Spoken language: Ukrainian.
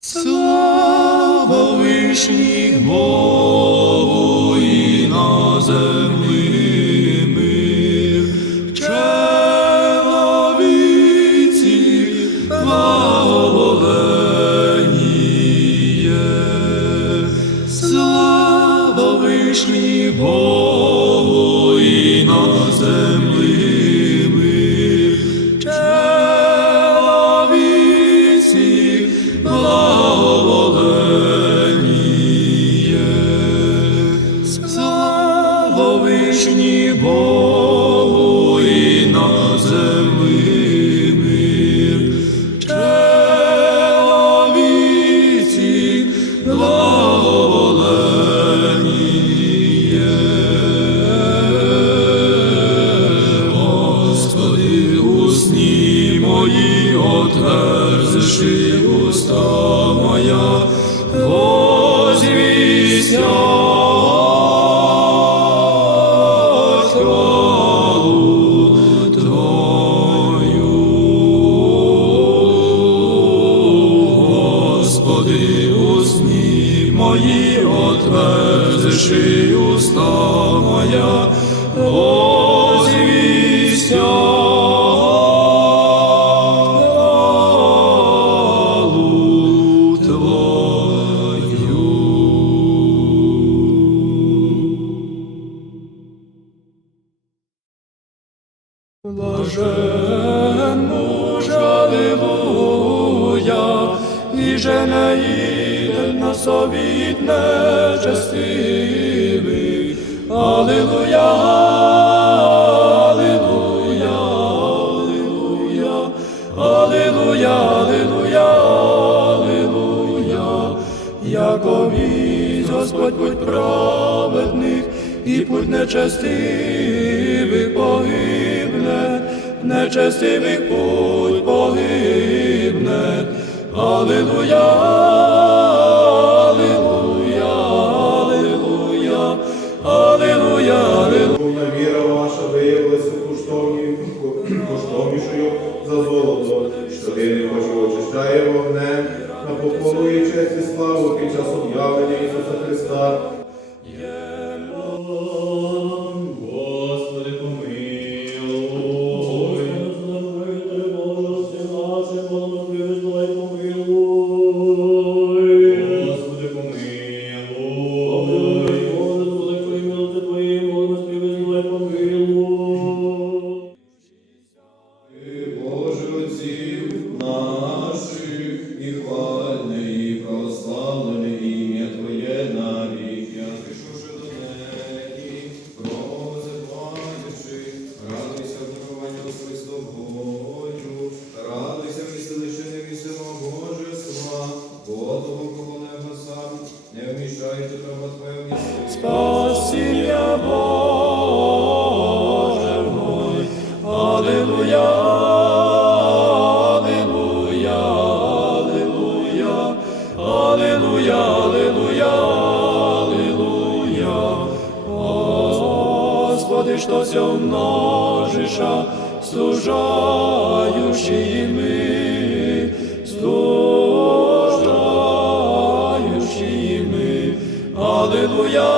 Слава вишній Богу і на землі мир, чоловіці. Слава вишній Богу мої, отверзиши уста моя, Блажен муж, алілуя, і жене їде на совіт нечестивий. Алілуя, алілуя, алілуя, алілуя, алілуя, Якові Господь путь праведних, і путь нечестивих погибне, нечестивих путь погибне. Алілуя, алілуя, алілуя, алілуя. Повна віра ваша виявилася коштовнішою за золото, що дивний Божий очищає вогнем, на похвалу і честь і славу під час об'явлення Ісуса Христа. Господи, помилуй. Аллилуйя, Аллилуйя, Аллилуйя, Господи, что все множиша, стужающими, мы. Аллилуйя,